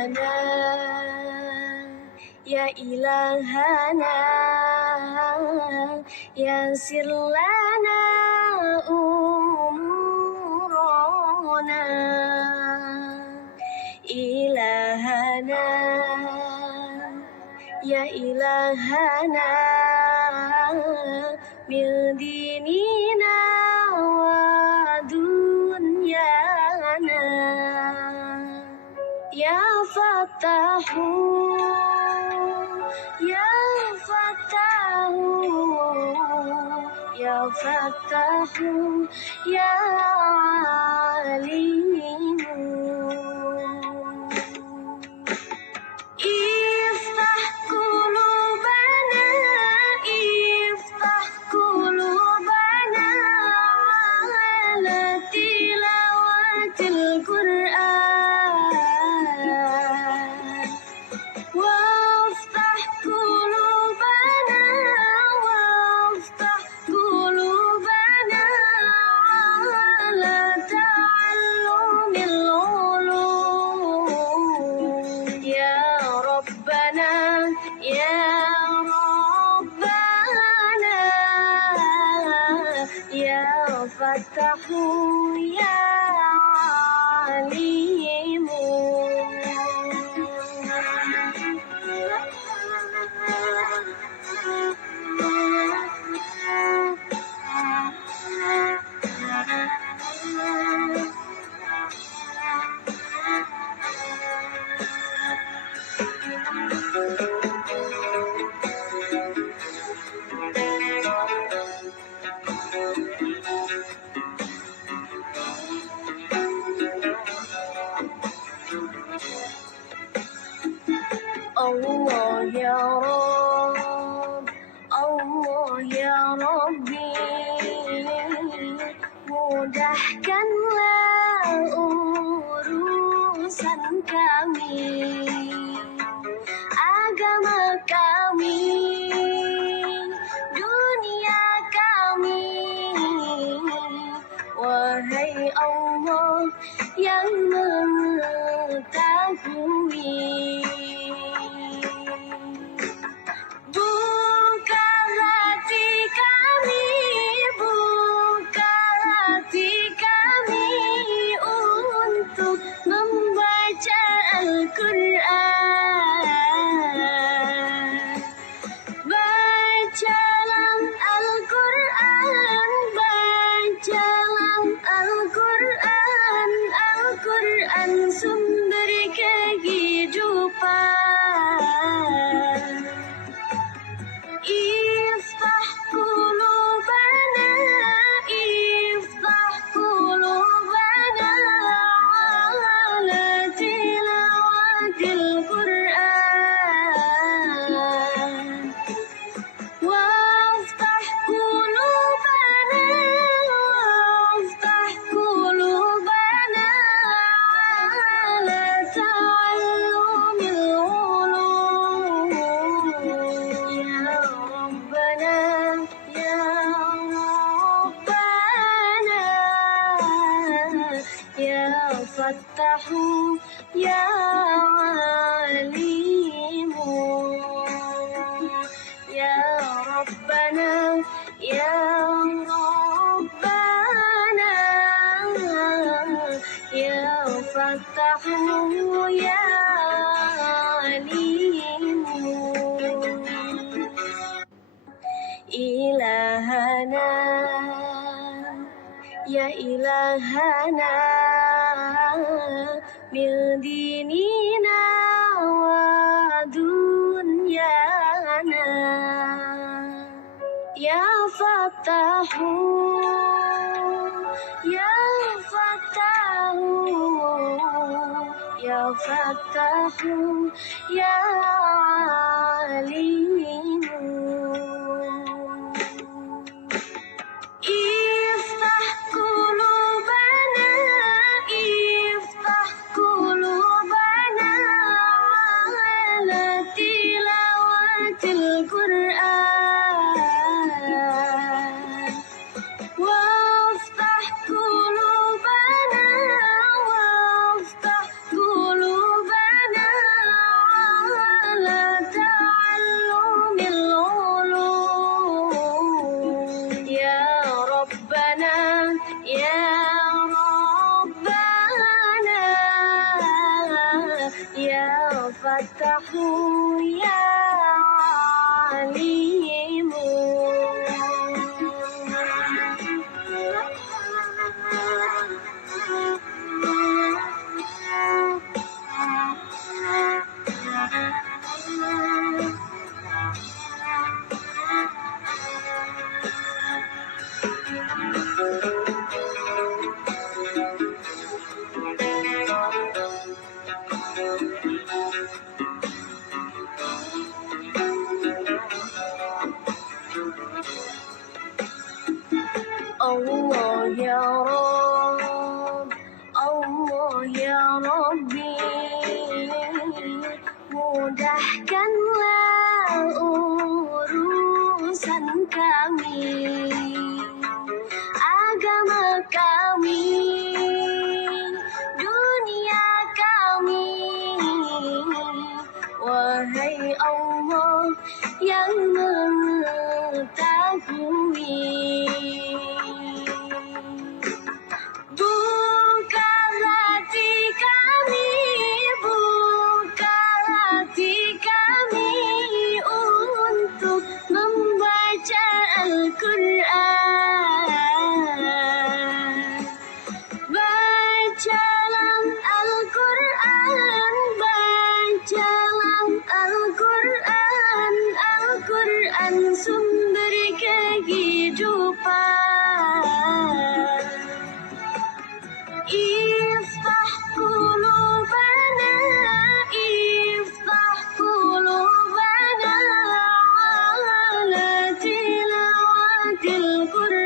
إلهنا يا إلهنا يسر لنا أمورنا إلهنا يا إلهنا من ديننا ودنيانا يا فتاح يا فتاح يا فتاح يا عليم افتح قلوبنا افتح قلوبنا على تلاوة القرآن وافتح قلوبنا على تعلم العلوم يا ربنا يا ربنا يا فتاح يا عليم Allah ya Rabb, Allah ya Rabbi, mudahkanlah urusan kami, agama kami, dunia kami. Wahai Allah yang mengetahui, buka hati kami, buka hati kami untuk membaca Al-Quran. Bacalah Al-Quran, bacalah Al-Quran, Al-Quran sumber kehidupan. Iftah qulubana, iftah qulubana ala tilawatil Qur'an. Waftah qulubana, waftah qulubana ala ta'allumil ulum. Ya Rabbana, ya Rabbana, ya Fattahu, ya Alimu. Ya Rabbana, ya Rabbana, ya Fattahu, ya Alimu. Ilahana ya Ilahana min dinina wa dunyana ya Fatahu ya Fatahu ya Fatahu ya Alimu. Iftah qulubana, iftah qulubana ala tilawatil Qur'an. Waftah qulubana, waftah qulubana Ya Fattahu Ya Alimu. Allah ya Rabb, Allah ya Rabbi, mudahkanlah urusan kami, agama kami, dunia kami. Wahai Allah yang mengetahui, buka hati kami, buka hati kami untuk membaca Al-Quran. Bacalah Al-Quran, bacalah Al-Quran, Al-Quran sumber kehidupan. Iftah qulubana, iftah qulubana ala tilawatil Quran.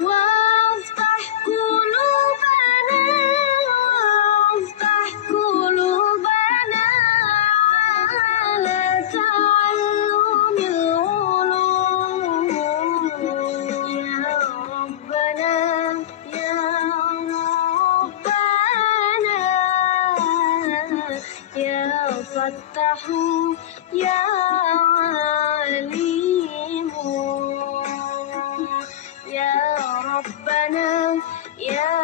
Waftah qulubana, waftah qulubana ala ta'allumil ulum. Ya Rabbana, ya Rabbana, ya Fattahu, ya Alimu. Ya Rabbana, ya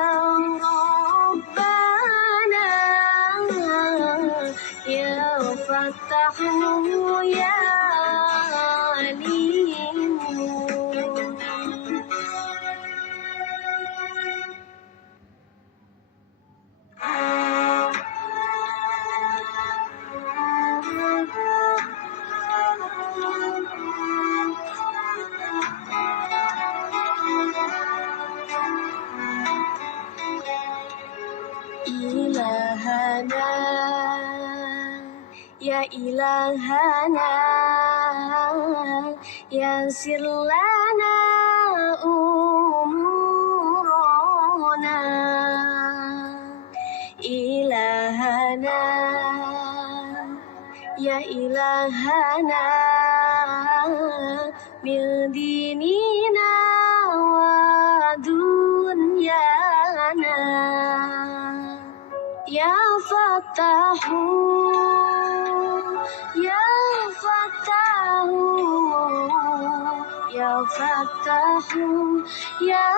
Rabbana, ya Fattahu, ya Alimu. Ilahana, ya ilahana, yassir lana umurana. Ilahana, ya ilahana, min dinina wa dunyana. Ya Fattahu, ya Fattahu, ya Fattahu, ya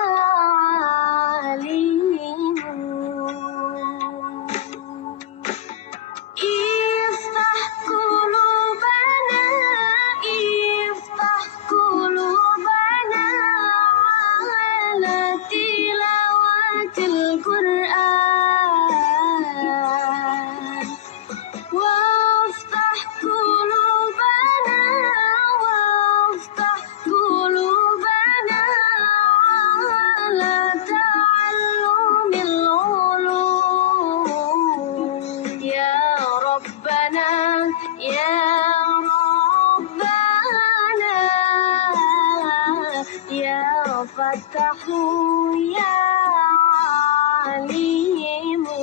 Alimu. Iftah qulubana, iftah qulubana ala tilawatil Quran. Waftah qulubana, waftah qulubana ala ta'allumil ulum. Ya Rabbana, ya Rabbana, ya Fattahu, ya Alimu.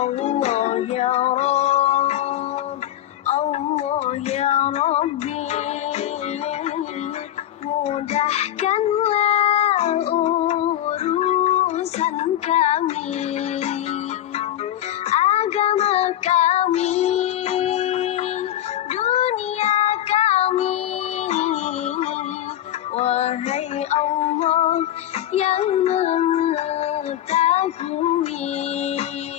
Allah ya Rabb, Allah ya Rabbi, mudahkanlah urusan kami, agama kami, dunia kami. Wahai Allah yang mengetahui,